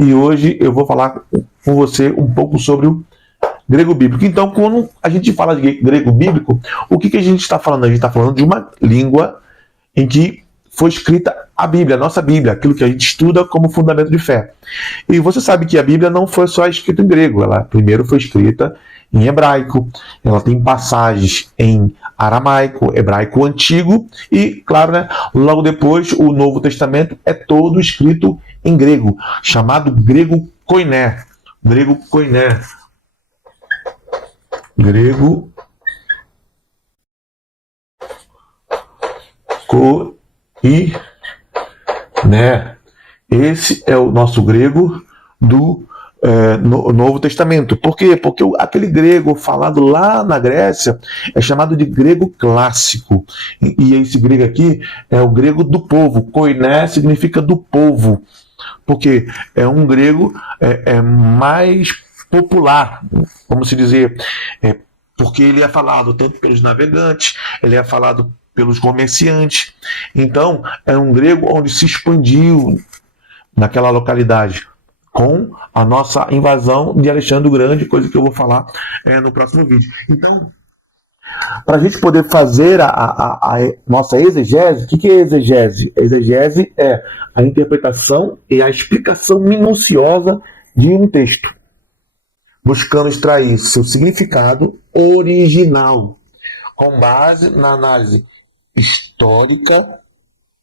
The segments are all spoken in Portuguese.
e hoje eu vou falar com você um pouco sobre o grego bíblico. Então, quando a gente fala de grego bíblico, o que a gente está falando? A gente está falando de uma língua em que foi escrita a Bíblia, a nossa Bíblia, aquilo que a gente estuda como fundamento de fé. E você sabe que a Bíblia não foi só escrita em grego, ela primeiro foi escrita em hebraico, ela tem passagens em aramaico, hebraico antigo e, claro, né, logo depois o Novo Testamento é todo escrito em grego, chamado grego koiné. Grego koiné. Grego koiné. Esse é o nosso grego do Novo Testamento. Por quê? Porque aquele grego falado lá na Grécia é chamado de grego clássico. E esse grego aqui é o grego do povo. Koiné significa do povo. Porque é um grego mais popular, vamos se dizer. Porque ele é falado tanto pelos navegantes, ele é falado pelos comerciantes. Então, é um grego onde se expandiu naquela localidade, com a nossa invasão de Alexandre o Grande, coisa que eu vou falar no próximo vídeo. Então, para a gente poder fazer a nossa exegese, o que é exegese? Exegese é a interpretação e a explicação minuciosa de um texto, buscando extrair seu significado original, com base na análise histórica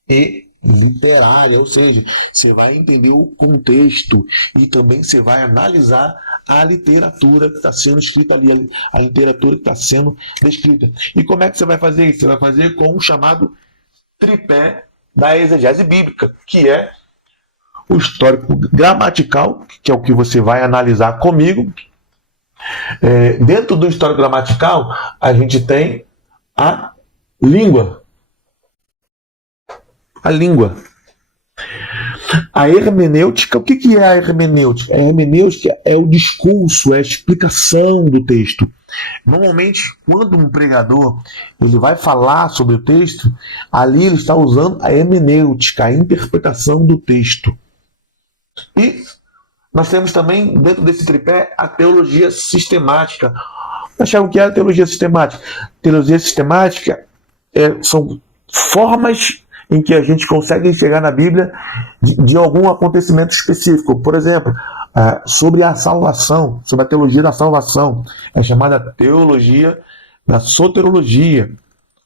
e literária, ou seja, você vai entender o contexto e também você vai analisar a literatura que está sendo escrita ali, a literatura que está sendo descrita. E como é que você vai fazer isso? Você vai fazer com o chamado tripé da exegese bíblica, que é o histórico gramatical, que é o que você vai analisar comigo. Dentro do histórico gramatical, a gente tem a língua. A língua. A hermenêutica, o que é a hermenêutica? A hermenêutica é o discurso, é a explicação do texto. Normalmente, quando um pregador ele vai falar sobre o texto, ali ele está usando a hermenêutica, a interpretação do texto. E nós temos também, dentro desse tripé, a teologia sistemática. Achar o que é a teologia sistemática? Teologia sistemática são formas em que a gente consegue enxergar na Bíblia de algum acontecimento específico. Por exemplo, sobre a salvação, sobre a teologia da salvação. É chamada teologia da soterologia.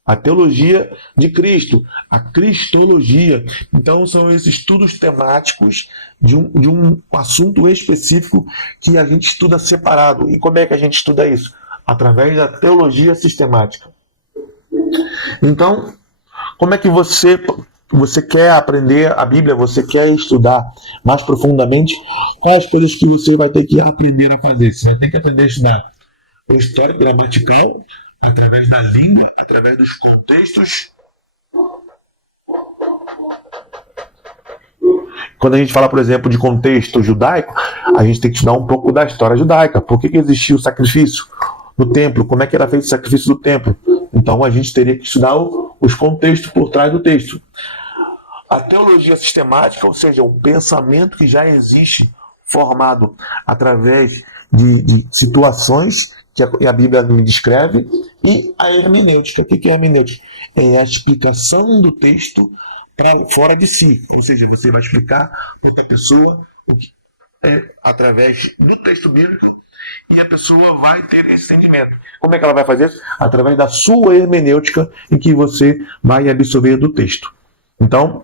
A teologia de Cristo, a cristologia. Então, são esses estudos temáticos de um assunto específico que a gente estuda separado. E como é que a gente estuda isso? Através da teologia sistemática. Então, como é que você quer aprender a Bíblia, você quer estudar mais profundamente? Quais as coisas que você vai ter que aprender a fazer? Você vai ter que aprender a estudar o histórico gramatical, através da língua, através dos contextos. Quando a gente fala, por exemplo, de contexto judaico, a gente tem que estudar um pouco da história judaica. Por que existia o sacrifício no templo? Como é que era feito o sacrifício do templo? Então a gente teria que estudar os contextos por trás do texto. A teologia sistemática, ou seja, o pensamento que já existe formado através de situações que a Bíblia me descreve, e a hermenêutica. O que é a hermenêutica? É a explicação do texto para fora de si. Ou seja, você vai explicar para outra pessoa o que através do texto bíblico, e a pessoa vai ter esse entendimento. Como é que ela vai fazer isso? Através da sua hermenêutica, em que você vai absorver do texto. Então,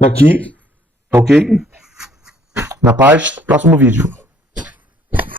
aqui, ok? Na paz, próximo vídeo.